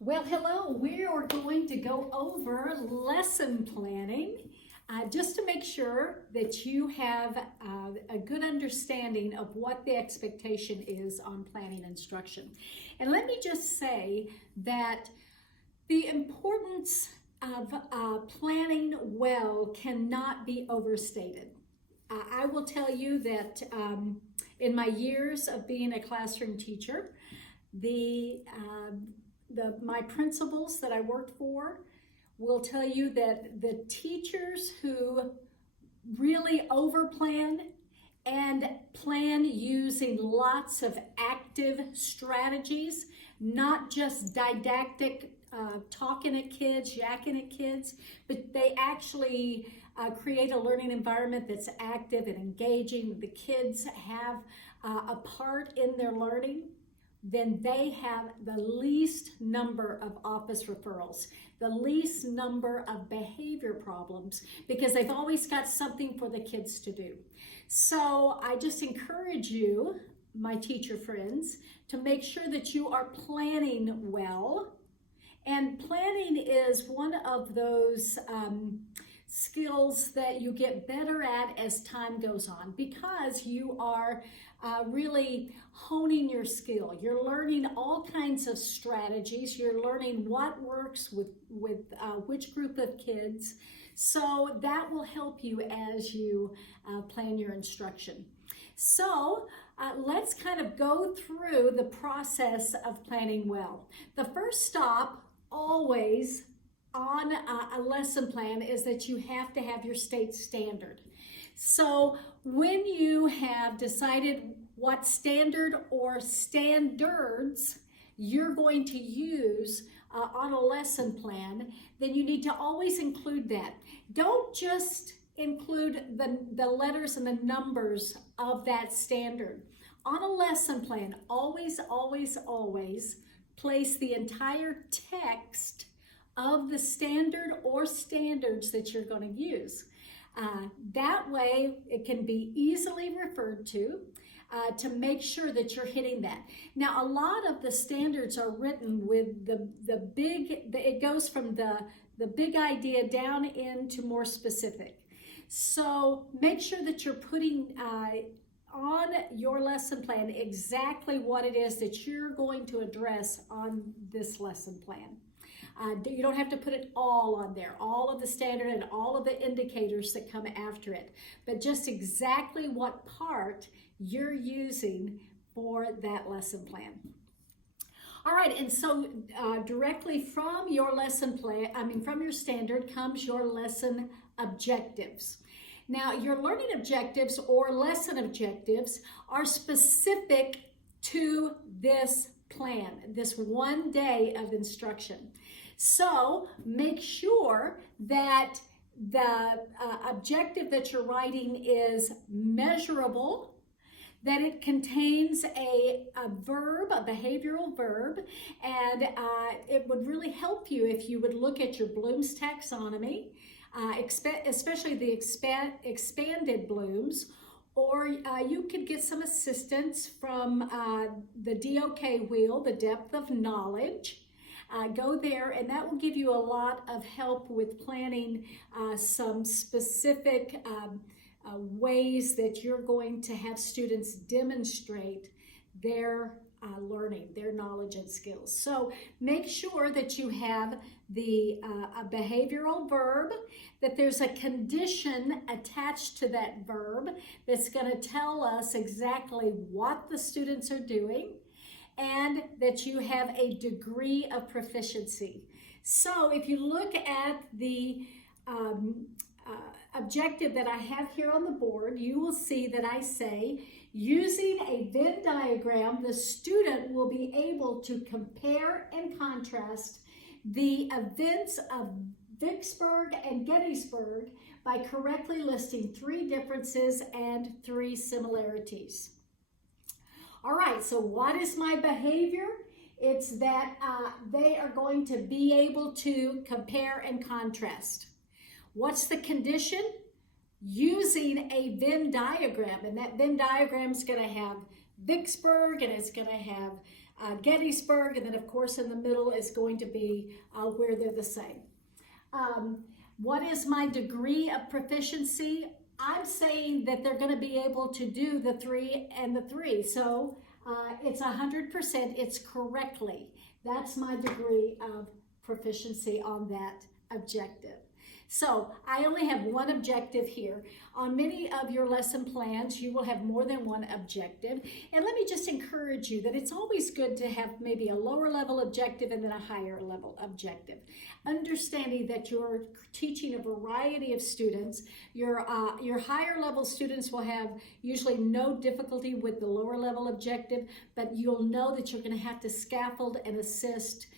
Well, hello. We are going to go over lesson planning just to make sure that you have a good understanding of what the expectation is on planning instruction. And let me just say that the importance of planning well cannot be overstated. I will tell you that in my years of being a classroom teacher, my principals that I worked for will tell you that the teachers who really overplan and plan using lots of active strategies, not just didactic talking at kids, yakking at kids, but they actually create a learning environment that's active and engaging. The kids have a part in their learning, then they have the least number of office referrals, the least number of behavior problems, because they've always got something for the kids to do. So I just encourage you, my teacher friends, to make sure that you are planning well. And planning is one of those skills that you get better at as time goes on, because you are really honing your skill. You're learning all kinds of strategies. You're learning what works with which group of kids. So that will help you as you plan your instruction. So let's kind of go through the process of planning well. The first stop always on a lesson plan is that you have to have your state standard. So when you have decided what standard or standards you're going to use on a lesson plan, then you need to always include that. Don't just include the letters and the numbers of that standard. On a lesson plan, always, always, always place the entire text of the standard or standards that you're going to use. That way it can be easily referred to make sure that you're hitting that. Now, a lot of the standards are written with it goes from the big idea down into more specific. So make sure that you're putting on your lesson plan exactly what it is that you're going to address on this lesson plan. You don't have to put it all on there, all of the standard and all of the indicators that come after it, but just exactly what part you're using for that lesson plan. All right, and so directly from your lesson plan, from your standard comes your lesson objectives. Now, your learning objectives or lesson objectives are specific to this plan, this one day of instruction. So make sure that the objective that you're writing is measurable, that it contains a verb, a behavioral verb, and it would really help you if you would look at your Bloom's taxonomy, especially the expanded Bloom's, or you could get some assistance from the DOK wheel, the depth of knowledge. Go there, and that will give you a lot of help with planning some specific ways that you're going to have students demonstrate their learning, their knowledge and skills. So make sure that you have the a behavioral verb, that there's a condition attached to that verb that's going to tell us exactly what the students are doing, and that you have a degree of proficiency. So if you look at the objective that I have here on the board, you will see that I say, using a Venn diagram, the student will be able to compare and contrast the events of Vicksburg and Gettysburg by correctly listing 3 differences and 3 similarities. All right, so what is my behavior? It's that they are going to be able to compare and contrast. What's the condition? Using a Venn diagram, and that Venn diagram is going to have Vicksburg, and it's going to have Gettysburg, and then of course in the middle is going to be where they're the same. What is my degree of proficiency? I'm saying that they're going to be able to do the 3 and the 3. So it's 100%, it's correctly. That's my degree of proficiency on that objective. So I only have one objective here. On many of your lesson plans, you will have more than one objective. And let me just encourage you that it's always good to have maybe a lower level objective and then a higher level objective. Understanding that you're teaching a variety of students, your higher level students will have usually no difficulty with the lower level objective, but you'll know that you're going to have to scaffold and assist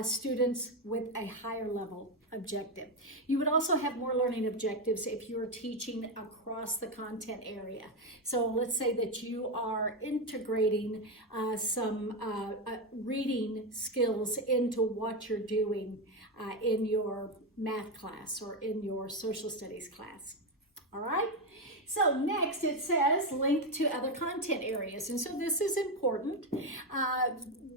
students with a higher level objective. You would also have more learning objectives if you're teaching across the content area. So let's say that you are integrating some reading skills into what you're doing in your math class or in your social studies class. All right? So next it says link to other content areas. And so this is important.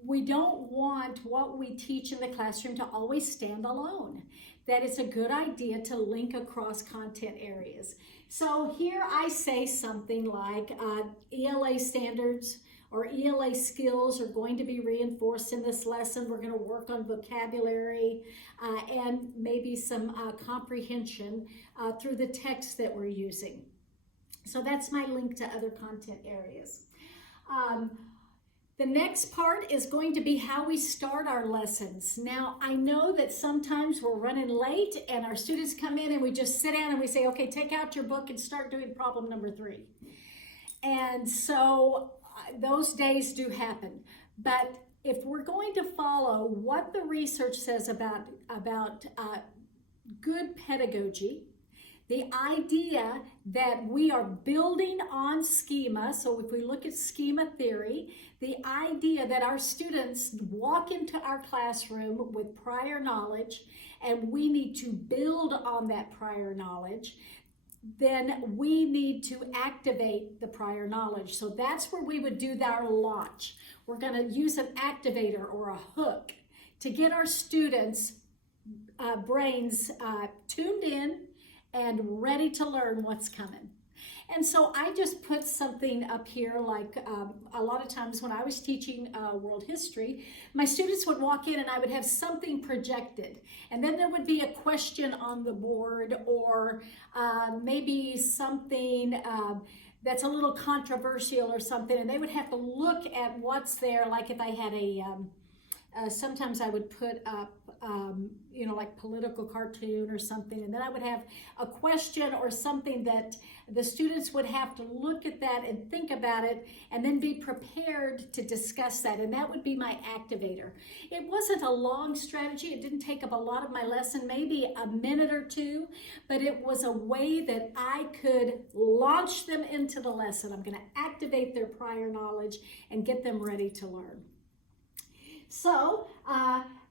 We don't want what we teach in the classroom to always stand alone. That it's a good idea to link across content areas. So here I say something like ELA standards or ELA skills are going to be reinforced in this lesson. We're going to work on vocabulary and maybe some comprehension through the text that we're using. So that's my link to other content areas. The next part is going to be how we start our lessons. Now, I know that sometimes we're running late and our students come in and we just sit down and we say, okay, take out your book and start doing problem number 3. And so those days do happen. But if we're going to follow what the research says about good pedagogy, the idea that we are building on schema, so if we look at schema theory, the idea that our students walk into our classroom with prior knowledge and we need to build on that prior knowledge, then we need to activate the prior knowledge. So that's where we would do our launch. We're going to use an activator or a hook to get our students' brains tuned in and ready to learn what's coming. And so I just put something up here like a lot of times when I was teaching world history, my students would walk in and I would have something projected. And then there would be a question on the board or maybe something that's a little controversial or something. And they would have to look at what's there. Like if I had sometimes I would put up, like political cartoon or something, and then I would have a question or something that the students would have to look at that and think about it and then be prepared to discuss that, and that would be my activator. It wasn't a long strategy. It didn't take up a lot of my lesson, maybe a minute or two, but it was a way that I could launch them into the lesson. I'm going to activate their prior knowledge and get them ready to learn. So,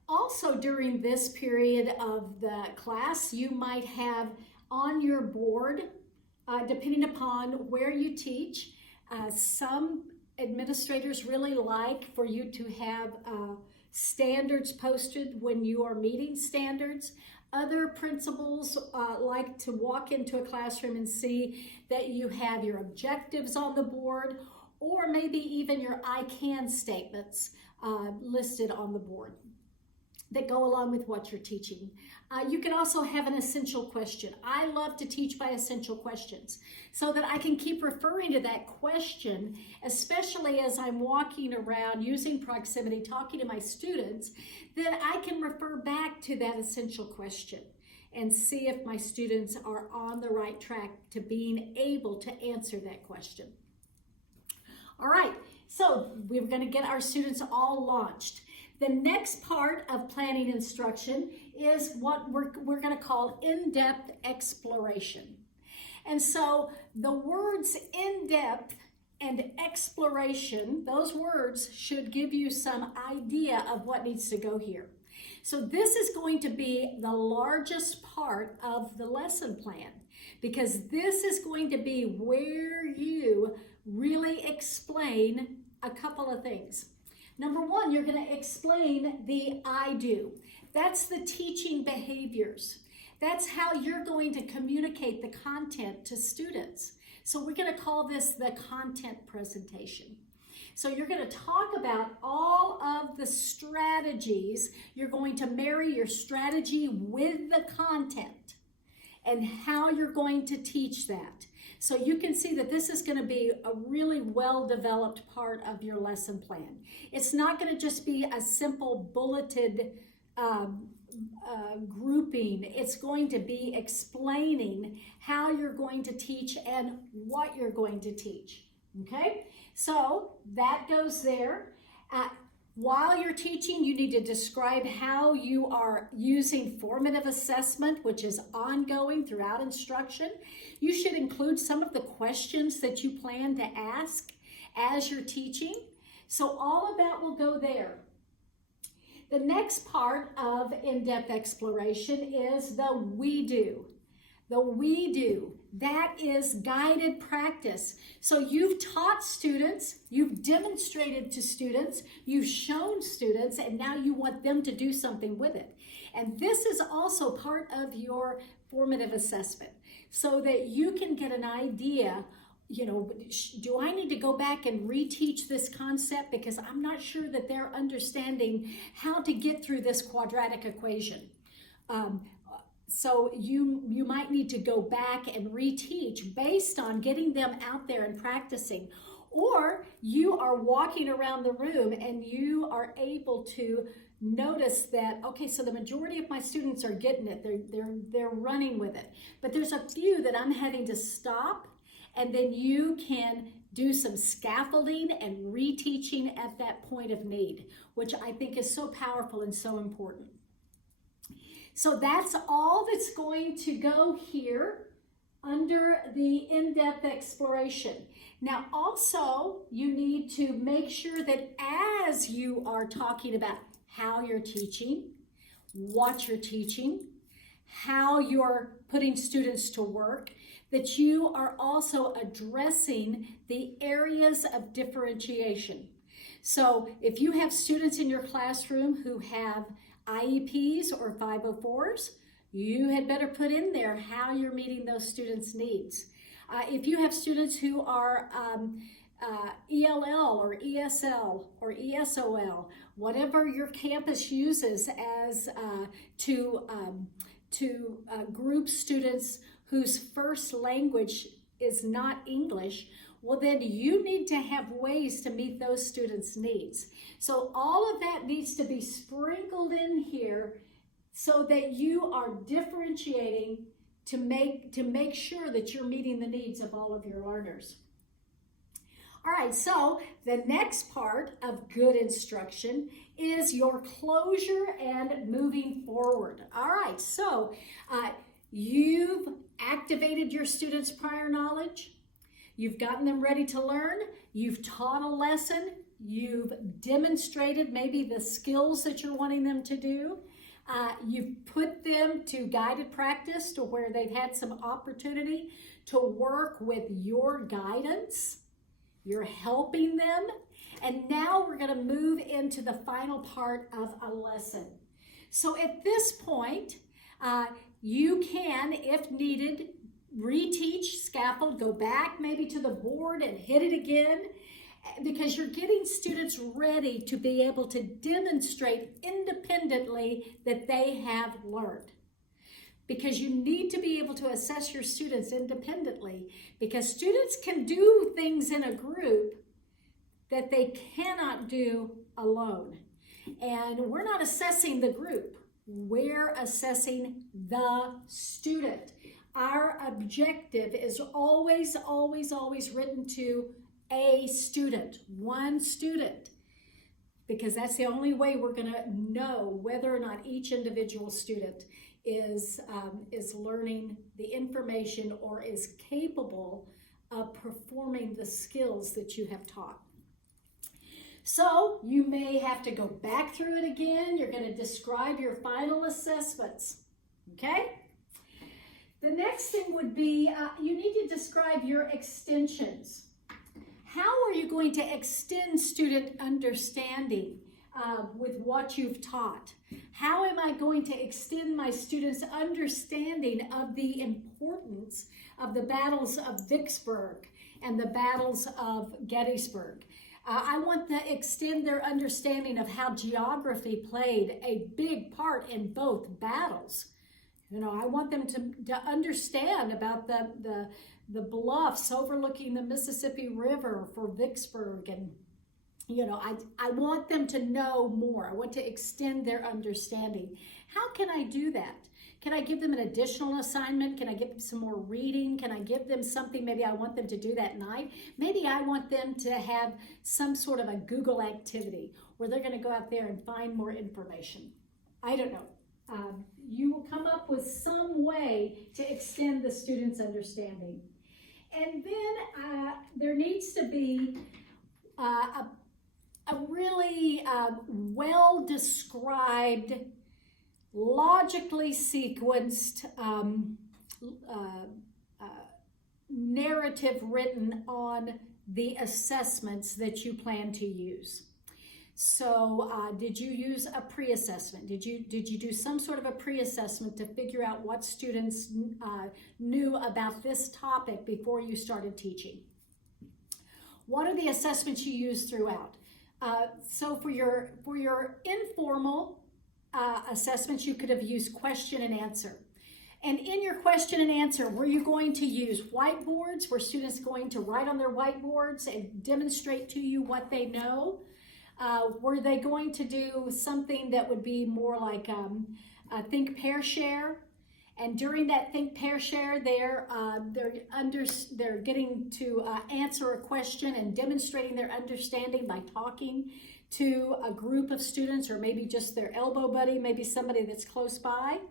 also during this period of the class, you might have on your board, depending upon where you teach, some administrators really like for you to have standards posted when you are meeting standards. Other principals like to walk into a classroom and see that you have your objectives on the board, or maybe even your I can statements listed on the board that go along with what you're teaching. You can also have an essential question. I love to teach by essential questions so that I can keep referring to that question, especially as I'm walking around using proximity, talking to my students, that I can refer back to that essential question and see if my students are on the right track to being able to answer that question. All right, so we're going to get our students all launched. The next part of planning instruction is what we're going to call in-depth exploration. And so the words in-depth and exploration, those words should give you some idea of what needs to go here. So this is going to be the largest part of the lesson plan, because this is going to be where you really explain a couple of things. Number one, you're going to explain the I do. That's the teaching behaviors. That's how you're going to communicate the content to students. So we're going to call this the content presentation. So you're going to talk about all of the strategies. You're going to marry your strategy with the content and how you're going to teach that. So you can see that this is going to be a really well-developed part of your lesson plan. It's not going to just be a simple bulleted grouping. It's going to be explaining how you're going to teach and what you're going to teach. Okay, so that goes there. While you're teaching, you need to describe how you are using formative assessment, which is ongoing throughout instruction. You should include some of the questions that you plan to ask as you're teaching. So all of that will go there. The next part of in-depth exploration is the we do. The we do. That is guided practice. So you've taught students, you've demonstrated to students, you've shown students, and now you want them to do something with it. And this is also part of your formative assessment so that you can get an idea, you know, do I need to go back and reteach this concept because I'm not sure that they're understanding how to get through this quadratic equation. So you might need to go back and reteach based on getting them out there and practicing. Or you are walking around the room and you are able to notice that, okay, so the majority of my students are getting it. They're running with it. But there's a few that I'm having to stop, and then you can do some scaffolding and reteaching at that point of need, which I think is so powerful and so important. So that's all that's going to go here under the in-depth exploration. Now also, you need to make sure that as you are talking about how you're teaching, what you're teaching, how you're putting students to work, that you are also addressing the areas of differentiation. So if you have students in your classroom who have IEPs or 504s, you had better put in there how you're meeting those students' needs. If you have students who are ELL or ESL or ESOL, whatever your campus uses as to group students whose first language is not English, well then you need to have ways to meet those students' needs. So all of that needs to be sprinkled in here so that you are differentiating to make sure that you're meeting the needs of all of your learners. All right, so the next part of good instruction is your closure and moving forward. All right, so you've activated your students' prior knowledge. You've gotten them ready to learn. You've taught a lesson. You've demonstrated maybe the skills that you're wanting them to do. You've put them to guided practice to where they've had some opportunity to work with your guidance. You're helping them. And now we're going to move into the final part of a lesson. So at this point, you can, if needed, reteach, scaffold, go back maybe to the board and hit it again, because you're getting students ready to be able to demonstrate independently that they have learned. Because you need to be able to assess your students independently, because students can do things in a group that they cannot do alone. And we're not assessing the group, we're assessing the student. Our objective is always, always, always written to a student, one student, because that's the only way we're going to know whether or not each individual student is learning the information or is capable of performing the skills that you have taught. So you may have to go back through it again. You're going to describe your final assessments, okay? The next thing would be you need to describe your extensions. How are you going to extend student understanding with what you've taught? How am I going to extend my students' understanding of the importance of the battles of Vicksburg and the battles of Gettysburg? I want to extend their understanding of how geography played a big part in both battles. I want them to understand about the bluffs overlooking the Mississippi River for Vicksburg. And, I want them to know more. I want to extend their understanding. How can I do that? Can I give them an additional assignment? Can I give them some more reading? Can I give them something maybe I want them to do that night? Maybe I want them to have some sort of a Google activity where they're going to go out there and find more information. I don't know. You will come up with some way to extend the student's understanding. And then there needs to be a really well-described, logically sequenced narrative written on the assessments that you plan to use. So did you use a pre-assessment? Did you do some sort of a pre-assessment to figure out what students knew about this topic before you started teaching? What are the assessments you use throughout? So for your informal assessments, you could have used question and answer. And in your question and answer, were you going to use whiteboards? Were students going to write on their whiteboards and demonstrate to you what they know? Were they going to do something that would be more like think, pair, share? And during that think, pair, share, they're getting to answer a question and demonstrating their understanding by talking to a group of students, or maybe just their elbow buddy, maybe somebody that's close by.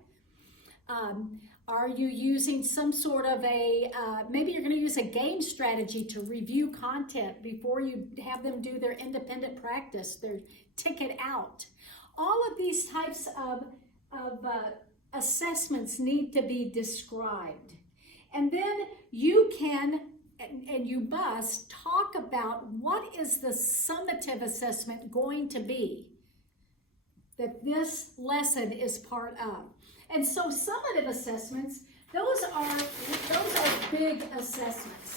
Are you using some sort of maybe you're going to use a game strategy to review content before you have them do their independent practice, their ticket out. All of these types of assessments need to be described. And then you can, and you must, talk about what is the summative assessment going to be that this lesson is part of. And so summative assessments, those are big assessments.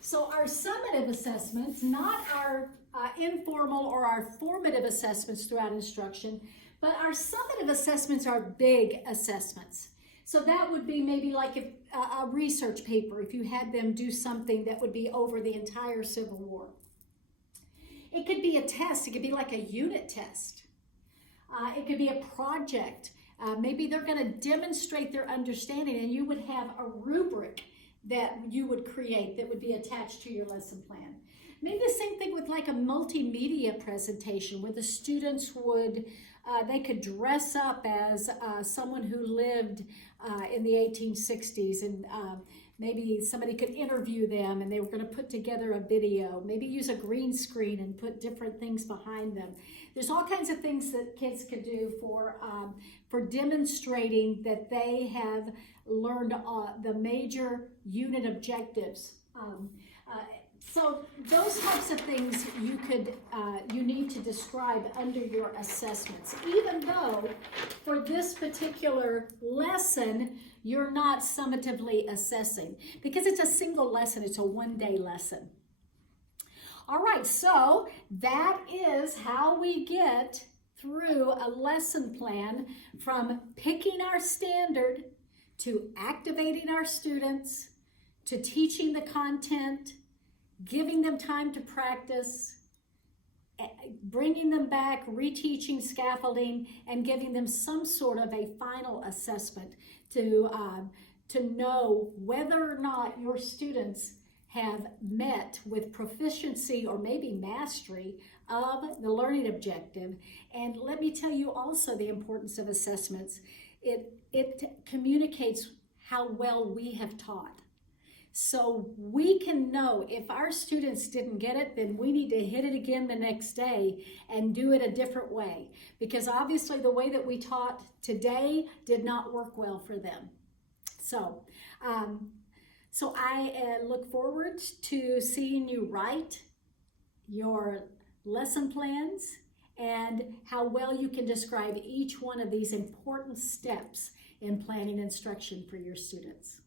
So our summative assessments, not our informal or our formative assessments throughout instruction, but our summative assessments are big assessments. So that would be maybe like a research paper, if you had them do something that would be over the entire Civil War. It could be a test. It could be like a unit test. It could be a project. Maybe they're going to demonstrate their understanding, and you would have a rubric that you would create that would be attached to your lesson plan. Maybe the same thing with like a multimedia presentation where the students would, they could dress up as someone who lived in the 1860s, and maybe somebody could interview them and they were going to put together a video, maybe use a green screen and put different things behind them. There's all kinds of things that kids could do for demonstrating that they have learned the major unit objectives. So those types of things you need to describe under your assessments, even though for this particular lesson, you're not summatively assessing, because it's a single lesson, it's a one-day lesson. All right, so that is how we get through a lesson plan, from picking our standard to activating our students, to teaching the content, giving them time to practice, bringing them back, reteaching scaffolding, and giving them some sort of a final assessment to know whether or not your students have met with proficiency or maybe mastery of the learning objective. And let me tell you also the importance of assessments. It communicates how well we have taught. So we can know if our students didn't get it, then we need to hit it again the next day and do it a different way. Because obviously the way that we taught today did not work well for them. So So I look forward to seeing you write your lesson plans and how well you can describe each one of these important steps in planning instruction for your students.